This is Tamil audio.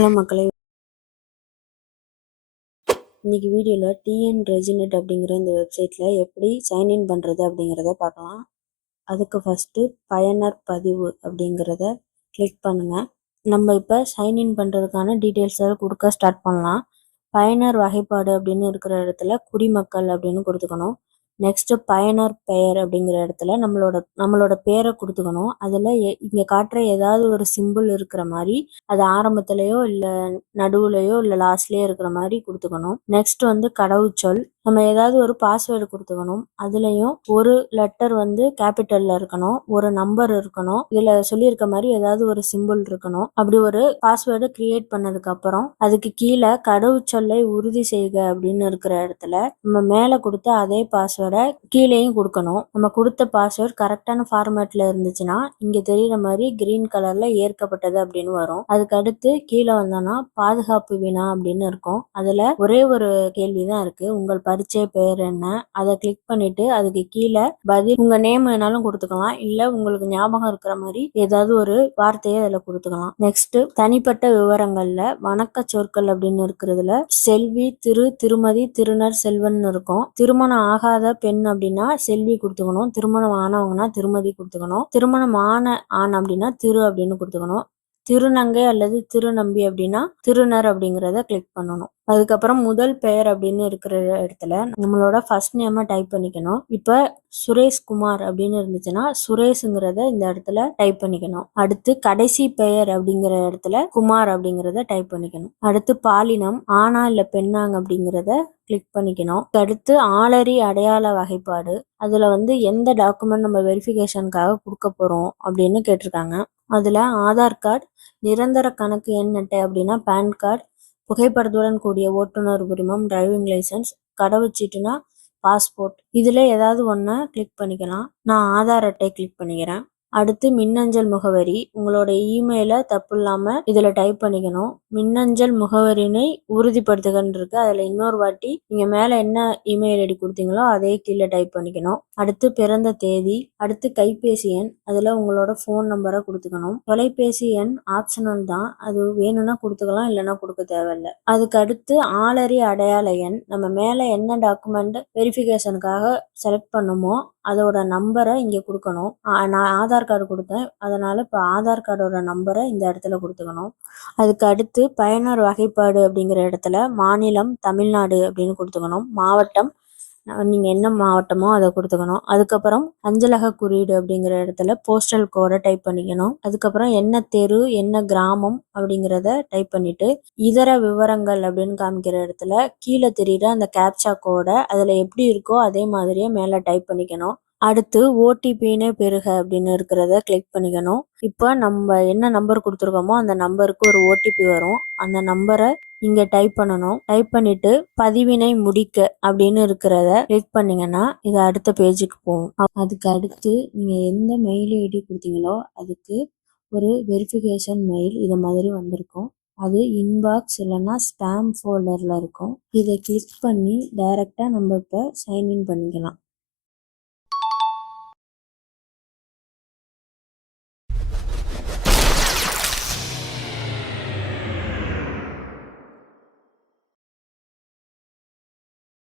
ஹலோ மக்களே, இன்னைக்கு வீடியோவில் டிஎன் ரெஜினெட் அப்படிங்கிற இந்த வெப்சைட்டில் எப்படி சைன்இன் பண்ணுறது அப்படிங்கிறத பார்க்கலாம். அதுக்கு ஃபஸ்ட்டு பயனர் பதிவு அப்படிங்கிறத கிளிக் பண்ணுங்கள். நம்ம இப்போ சைன்இன் பண்ணுறதுக்கான டீட்டெயில்ஸை கொடுக்க ஸ்டார்ட் பண்ணலாம். பயனர் வகைப்பாடு அப்படின்னு இருக்கிற இடத்துல குடிமக்கள் அப்படின்னு கொடுத்துக்கணும். நெக்ஸ்ட்டு பயனர் பெயர் அப்படிங்கிற இடத்துல நம்மளோட பேரை கொடுத்துக்கணும். அதில் இங்கே காட்டுற ஏதாவது ஒரு சிம்பிள் இருக்கிற மாதிரி அது ஆரம்பத்துலேயோ இல்லை நடுவுலையோ இல்லை லாஸ்ட்லேயோ இருக்கிற மாதிரி கொடுத்துக்கணும். நெக்ஸ்ட் கடவுச்சொல், நம்ம ஏதாவது ஒரு பாஸ்வேர்டு கொடுத்துக்கணும். அதுலேயும் ஒரு லெட்டர் கேபிட்டலில் இருக்கணும், ஒரு நம்பர் இருக்கணும், இதில் சொல்லியிருக்க மாதிரி ஏதாவது ஒரு சிம்பிள் இருக்கணும். அப்படி ஒரு பாஸ்வேர்டு கிரியேட் பண்ணதுக்கப்புறம் அதுக்கு கீழே கடவுச்சொல்லை உறுதி செய்க அப்படின்னு இருக்கிற இடத்துல நம்ம மேலே கொடுத்த அதே பாஸ்வேர்டை கீழேயும் கொடுக்கணும். நம்ம கொடுத்த பாஸ்வேர்டு கரெக்டான ஃபார்மேட்டில் இருந்துச்சுன்னா இங்கே தெரியுற மாதிரி கிரீன் கலரில் ஏற்கப்பட்டது அப்படின்னு வரும். அதுக்கு அடுத்து கீழே வந்தோன்னா பாதுகாப்பு வினா அப்படின்னு இருக்கும். அதில் ஒரே ஒரு கேள்வி தான் இருக்குது, உங்கள் பரீட்சை பெயர் என்ன? அதை கிளிக் பண்ணிட்டு அதுக்கு கீழே பதில் உங்கள் நேம் வேணாலும் கொடுத்துக்கலாம், இல்லை உங்களுக்கு ஞாபகம் இருக்கிற மாதிரி ஏதாவது ஒரு வார்த்தையை அதில் கொடுத்துக்கலாம். நெக்ஸ்ட் தனிப்பட்ட விவரங்கள்ல வணக்க சொற்கள் அப்படின்னு இருக்கிறதுல செல்வி, திருமதி, திருநர், செல்வன் இருக்கும். திருமணம் ஆகாத பெண் அப்படின்னா செல்வி கொடுத்துக்கணும், திருமணம் ஆனவங்கன்னா திருமதி கொடுத்துக்கணும், திருமணம் ஆன ஆண் அப்படின்னா திரு அப்படின்னு கொடுத்துக்கணும், திருநங்கை அல்லது திருநம்பி அப்படின்னா திருநர் அப்படிங்கிறத கிளிக் பண்ணணும். அதுக்கப்புறம் முதல் பெயர் அப்படின்னு இருக்கிற இடத்துல நம்மளோட ஃபர்ஸ்ட் நேமை டைப் பண்ணிக்கணும். இப்போ சுரேஷ்குமார் அப்படின்னு இருந்துச்சுன்னா சுரேஷுங்கிறத இந்த இடத்துல டைப் பண்ணிக்கணும். அடுத்து கடைசி பெயர் அப்படிங்கிற இடத்துல குமார் அப்படிங்கிறத டைப் பண்ணிக்கணும். அடுத்து பாலினம் ஆணா இல்லை பெண்ணாங்க அப்படிங்கிறத கிளிக் பண்ணிக்கணும். அடுத்து ஆளறி அடையாள வகைப்பாடு, அதில் எந்த டாக்குமெண்ட் நம்ம வெரிஃபிகேஷனுக்காக கொடுக்க போகிறோம் அப்படின்னு கேட்டிருக்காங்க. அதில் ஆதார் கார்டு, நிரந்தர கணக்கு எண் அட்டை அப்படின்னா பேன் கார்டு, புகைப்படத்துடன் கூடிய ஓட்டுநர் உரிமம் டிரைவிங் லைசன்ஸ், கடவுச்சீட்டுனா பாஸ்போர்ட், இதில் ஏதாவது ஒன்றை கிளிக் பண்ணிக்கலாம். நான் ஆதார் அட்டை கிளிக் பண்ணிக்கிறேன். அடுத்து மின்னஞ்சல் முகவரி, உங்களோட இமெயிலை தப்பு இல்லாமல் இதில் டைப் பண்ணிக்கணும். மின்னஞ்சல் முகவரினை உறுதிப்படுத்துகன்னு இருக்கு, அதில் இன்னொரு வாட்டி நீங்கள் மேலே என்ன இமெயில் ஐடி கொடுத்தீங்களோ அதே கீழே டைப் பண்ணிக்கணும். அடுத்து பிறந்த தேதி, அடுத்து கைபேசி எண், அதில் உங்களோட ஃபோன் நம்பரை கொடுத்துக்கணும். தொலைபேசி எண் ஆப்ஷனல் தான், அது வேணும்னா கொடுத்துக்கலாம், இல்லைன்னா கொடுக்க தேவையில்லை. அதுக்கு அடுத்து ஆளறி அடையாள எண், நம்ம மேலே என்ன டாக்குமெண்ட் வெரிஃபிகேஷனுக்காக செலக்ட் பண்ணுமோ அதோட நம்பரை இங்கே கொடுக்கணும். நான் ஆதார் கார்டு கொடுத்தேன், அதனால் இப்போ ஆதார் கார்டோட நம்பரை இந்த இடத்துல கொடுத்துக்கணும். அதுக்கு அடுத்து பயனர் வகைப்பாடு அப்படிங்கிற இடத்துல மாநிலம் தமிழ்நாடு அப்படின்னு கொடுத்துக்கணும். மாவட்டம் நீங்கள் என்ன மாவட்டமோ அதை கொடுத்துக்கணும். அதுக்கப்புறம் அஞ்சலக குறியீடு அப்படிங்கிற இடத்துல போஸ்டல் கோடை டைப் பண்ணிக்கணும். அதுக்கப்புறம் என்ன தெரு என்ன கிராமம் அப்படிங்கிறத டைப் பண்ணிட்டு இதர விவரங்கள் அப்படின்னு காமிக்கிற இடத்துல கீழே தெரியுற அந்த கேப்சா கோடை அதில் எப்படி இருக்கோ அதே மாதிரியே மேலே டைப் பண்ணிக்கணும். அடுத்து ஓடிபின்னு பெறுக அப்படின்னு இருக்கிறத கிளிக் பண்ணிக்கணும். இப்போ நம்ம என்ன நம்பர் கொடுத்துருக்கோமோ அந்த நம்பருக்கு ஒரு ஓடிபி வரும், அந்த நம்பரை இங்கே டைப் பண்ணணும். டைப் பண்ணிட்டு பதிவினை முடிக்க அப்படின்னு இருக்கிறத கிளிக் பண்ணீங்கன்னா இது அடுத்த பேஜுக்கு போகும். அதுக்கு அடுத்து நீங்கள் எந்த மெயில் ஐடி கொடுத்தீங்களோ அதுக்கு ஒரு வெரிஃபிகேஷன் மெயில் இது மாதிரி வந்திருக்கும். அது இன்பாக்ஸ் இல்லைன்னா ஸ்பேம் ஃபோல்டரில் இருக்கும். இதை கிளிக் பண்ணி டைரெக்டாக நம்ம இப்போ சைன்இன் பண்ணிக்கலாம்.